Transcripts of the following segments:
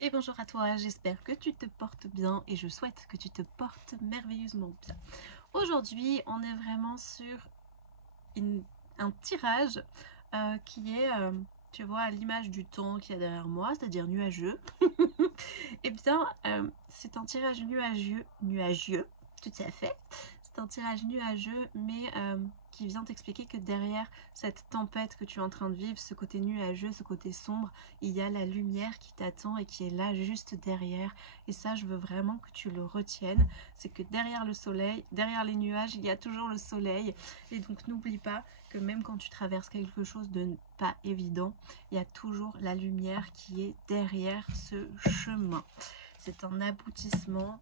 Et bonjour à toi, j'espère que tu te portes bien et je souhaite que tu te portes merveilleusement bien. Aujourd'hui, on est vraiment sur une- un tirage qui est, tu vois, à l'image du temps qu'il y a derrière moi, c'est-à-dire nuageux. Eh bien, c'est un tirage nuageux, tout à fait. C'est un tirage nuageux, mais qui vient t'expliquer que derrière cette tempête que tu es en train de vivre, ce côté nuageux, ce côté sombre, il y a la lumière qui t'attend et qui est là juste derrière. Et ça, je veux vraiment que tu le retiennes. C'est que derrière le soleil, derrière les nuages, il y a toujours le soleil. Et donc, n'oublie pas que même quand tu traverses quelque chose de pas évident, il y a toujours la lumière qui est derrière ce chemin. C'est un aboutissement.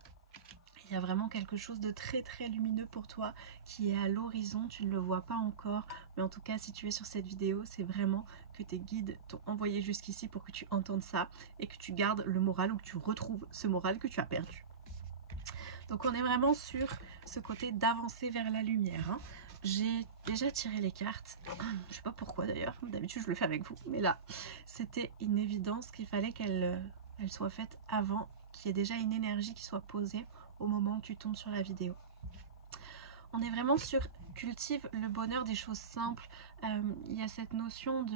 Il y a vraiment quelque chose de très très lumineux pour toi qui est à l'horizon, tu ne le vois pas encore, mais en tout cas si tu es sur cette vidéo, c'est vraiment que tes guides t'ont envoyé jusqu'ici pour que tu entendes ça et que tu gardes le moral ou que tu retrouves ce moral que tu as perdu. Donc on est vraiment sur ce côté d'avancer vers la lumière, hein. J'ai déjà tiré les cartes, je sais pas pourquoi d'ailleurs, d'habitude je le fais avec vous, mais là c'était une évidence qu'il fallait qu'elle soit faite avant, qu'il y ait déjà une énergie qui soit posée au moment où tu tombes sur la vidéo. On est vraiment sur cultive le bonheur des choses simples. Il y a cette notion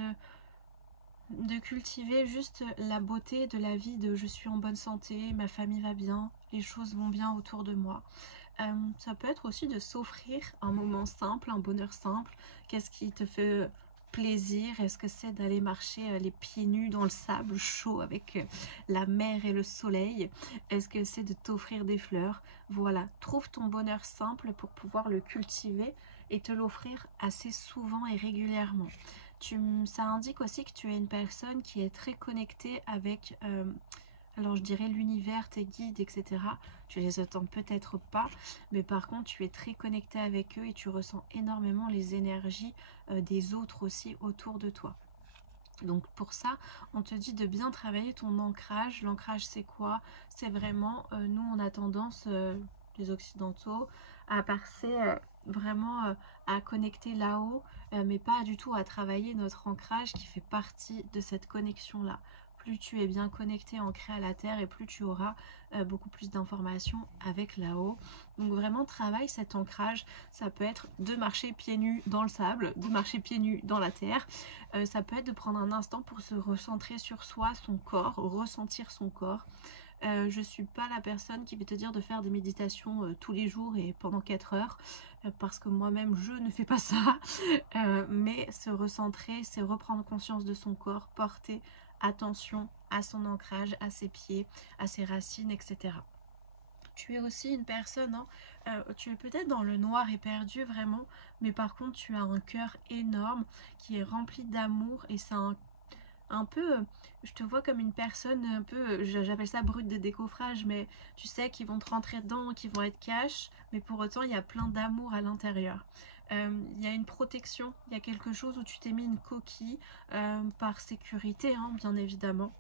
de cultiver juste la beauté de la vie, de je suis en bonne santé, ma famille va bien, les choses vont bien autour de moi. Ça peut être aussi de s'offrir un moment simple, un bonheur simple. Qu'est-ce qui te fait plaisir? Est-ce que c'est d'aller marcher les pieds nus dans le sable chaud avec la mer et le soleil? Est-ce que c'est de t'offrir des fleurs? Voilà, trouve ton bonheur simple pour pouvoir le cultiver et te l'offrir assez souvent et régulièrement. Ça indique aussi que tu es une personne qui est très connectée avec alors je dirais l'univers, tes guides, etc. Tu les attends peut-être pas, mais par contre tu es très connecté avec eux et tu ressens énormément les énergies des autres aussi autour de toi. Donc pour ça, on te dit de bien travailler ton ancrage. L'ancrage c'est quoi? C'est vraiment, nous on a tendance, les occidentaux, à passer vraiment à connecter là-haut, mais pas du tout à travailler notre ancrage qui fait partie de cette connexion-là. Plus tu es bien connecté, ancré à la terre, et plus tu auras beaucoup plus d'informations avec là-haut. Donc vraiment travaille cet ancrage. Ça peut être de marcher pieds nus dans le sable, de marcher pieds nus dans la terre. Ça peut être de prendre un instant pour se recentrer sur soi, son corps, ressentir son corps. Je suis pas la personne qui va te dire de faire des méditations tous les jours et pendant 4 heures, parce que moi-même je ne fais pas ça. Mais se recentrer, c'est reprendre conscience de son corps, porter attention à son ancrage, à ses pieds, à ses racines, etc. Tu es aussi une personne, hein, tu es peut-être dans le noir et perdu vraiment, mais par contre tu as un cœur énorme qui est rempli d'amour et c'est un peu, je te vois comme une personne un peu, j'appelle ça brute de décoffrage, mais tu sais, qui vont te rentrer dedans, qui vont être cash, mais pour autant il y a plein d'amour à l'intérieur. Il y a une protection, il y a quelque chose où tu t'es mis une coquille, par sécurité, hein, bien évidemment.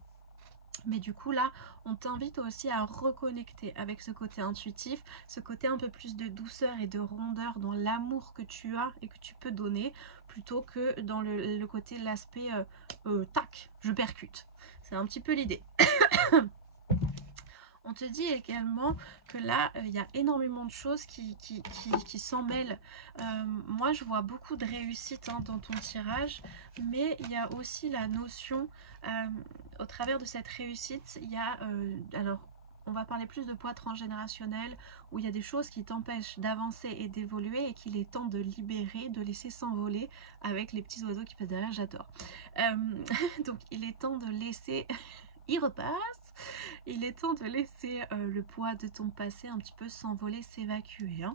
Mais du coup là, on t'invite aussi à reconnecter avec ce côté intuitif, ce côté un peu plus de douceur et de rondeur dans l'amour que tu as et que tu peux donner, plutôt que dans le côté, l'aspect tac, je percute. C'est un petit peu l'idée. On te dit également que là, il y a énormément de choses qui s'en mêlent. Moi, je vois beaucoup de réussite, hein, dans ton tirage, mais il y a aussi la notion, au travers de cette réussite, il y a, alors, on va parler plus de poids transgénérationnel, où il y a des choses qui t'empêchent d'avancer et d'évoluer et qu'il est temps de libérer, de laisser s'envoler avec les petits oiseaux qui passent derrière, j'adore. Donc, il est temps de laisser... Il repasse. Il est temps de laisser le poids de ton passé un petit peu s'envoler, s'évacuer, hein.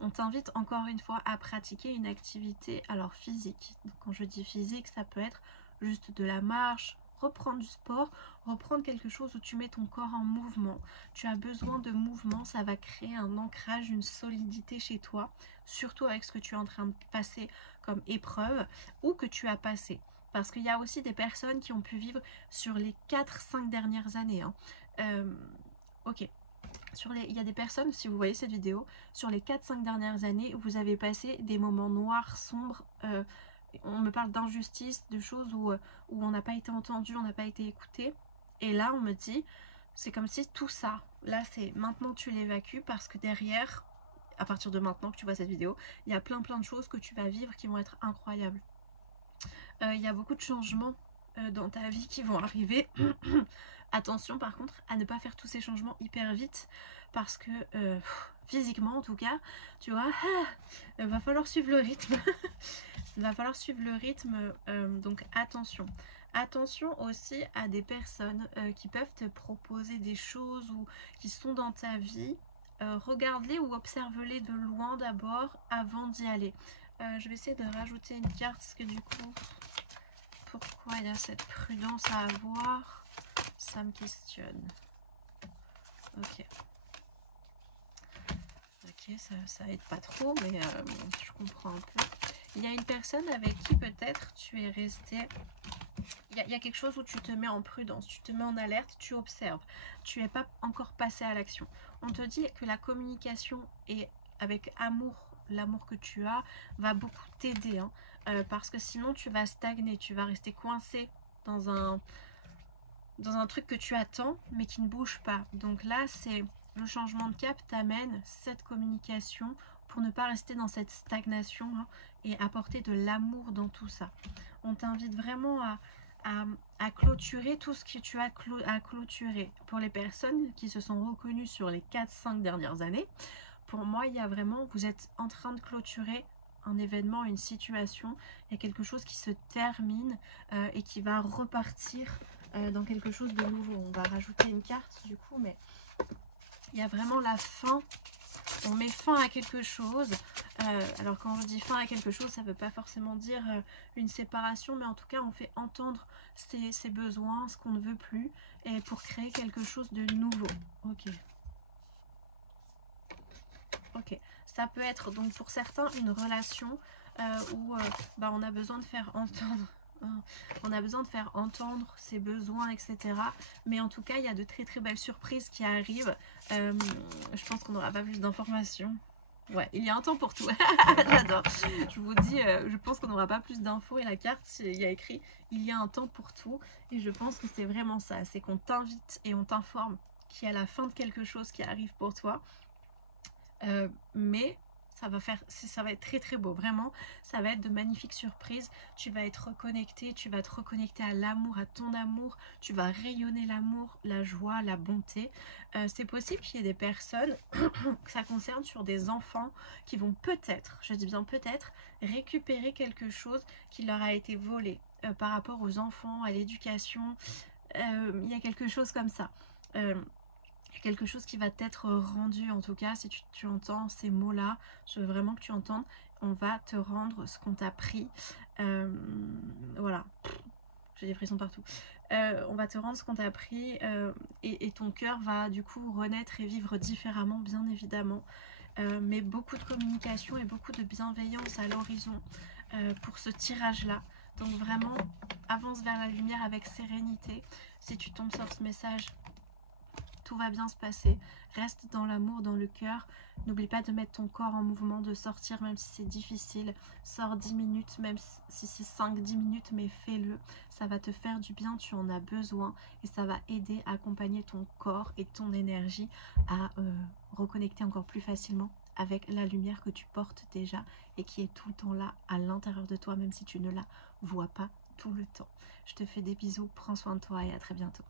On t'invite encore une fois à pratiquer une activité alors physique. Donc, quand je dis physique, ça peut être juste de la marche, reprendre du sport, reprendre quelque chose où tu mets ton corps en mouvement. Tu as besoin de mouvement, ça va créer un ancrage, une solidité chez toi, surtout avec ce que tu es en train de passer comme épreuve ou que tu as passé. Parce qu'il y a aussi des personnes qui ont pu vivre sur les 4-5 dernières années, hein. Ok, il y a des personnes, si vous voyez cette vidéo, sur les 4-5 dernières années, vous avez passé des moments noirs, sombres. On me parle d'injustice, de choses où on n'a pas été entendu, on n'a pas été écouté. Et là, on me dit, c'est comme si tout ça, là, c'est maintenant tu l'évacues parce que derrière, à partir de maintenant que tu vois cette vidéo, il y a plein de choses que tu vas vivre qui vont être incroyables. Il y a beaucoup de changements dans ta vie qui vont arriver. Attention par contre à ne pas faire tous ces changements hyper vite parce que physiquement en tout cas, tu vois, il va falloir suivre le rythme. Il va falloir suivre le rythme, donc attention. Attention aussi à des personnes qui peuvent te proposer des choses ou qui sont dans ta vie. Regarde-les ou observe-les de loin d'abord avant d'y aller. Je vais essayer de rajouter une carte parce que du coup, pourquoi il y a cette prudence à avoir? Ça me questionne. Ok. Ok, ça aide pas trop, mais je comprends un peu. Il y a une personne avec qui peut-être tu es resté. Il y a quelque chose où tu te mets en prudence, tu te mets en alerte, tu observes. Tu n'es pas encore passé à l'action. On te dit que la communication et avec amour, l'amour que tu as, va beaucoup t'aider. Hein, parce que sinon tu vas stagner, tu vas rester coincé dans un truc que tu attends mais qui ne bouge pas. Donc là, c'est le changement de cap t'amène cette communication pour ne pas rester dans cette stagnation, hein, et apporter de l'amour dans tout ça. On t'invite vraiment à clôturer tout ce que tu as à clôturer. Pour les personnes qui se sont reconnues sur les 4-5 dernières années, pour moi, il y a vraiment, vous êtes en train de clôturer un événement, une situation, il y a quelque chose qui se termine et qui va repartir dans quelque chose de nouveau. On va rajouter une carte du coup, mais il y a vraiment la fin. On met fin à quelque chose. Alors quand je dis fin à quelque chose, ça ne veut pas forcément dire une séparation, mais en tout cas on fait entendre ses besoins, ce qu'on ne veut plus, et pour créer quelque chose de nouveau. Ok. Ok. Ça peut être donc pour certains une relation où on a besoin de faire entendre. On a besoin de faire entendre ses besoins, etc. Mais en tout cas, il y a de très belles surprises qui arrivent. Je pense qu'on n'aura pas plus d'informations. Ouais, il y a un temps pour tout. J'adore. Je vous dis, je pense qu'on n'aura pas plus d'infos. Et la carte, il y a écrit, il y a un temps pour tout. Et je pense que c'est vraiment ça. C'est qu'on t'invite et on t'informe qu'il y a la fin de quelque chose qui arrive pour toi. Mais ça va être très beau, vraiment. Ça va être de magnifiques surprises. Tu vas être reconnecté, tu vas te reconnecter à l'amour, à ton amour. Tu vas rayonner l'amour, la joie, la bonté. C'est possible qu'il y ait des personnes que ça concerne sur des enfants qui vont peut-être, je dis bien peut-être, récupérer quelque chose qui leur a été volé par rapport aux enfants, à l'éducation. Il y a quelque chose comme ça. Quelque chose qui va t'être rendu, en tout cas si tu entends ces mots là, je veux vraiment que tu entendes, on va te rendre ce qu'on t'a pris. Voilà, j'ai des frissons partout. On va te rendre ce qu'on t'a pris et ton cœur va du coup renaître et vivre différemment, bien évidemment, mais beaucoup de communication et beaucoup de bienveillance à l'horizon pour ce tirage là. Donc vraiment avance vers la lumière avec sérénité. Si tu tombes sur ce message, tout va bien se passer. Reste dans l'amour, dans le cœur. N'oublie pas de mettre ton corps en mouvement, de sortir même si c'est difficile. Sors 10 minutes, même si c'est 5-10 minutes, mais fais-le. Ça va te faire du bien, tu en as besoin. Et ça va aider à accompagner ton corps et ton énergie à reconnecter encore plus facilement avec la lumière que tu portes déjà et qui est tout le temps là à l'intérieur de toi, même si tu ne la vois pas tout le temps. Je te fais des bisous, prends soin de toi et à très bientôt.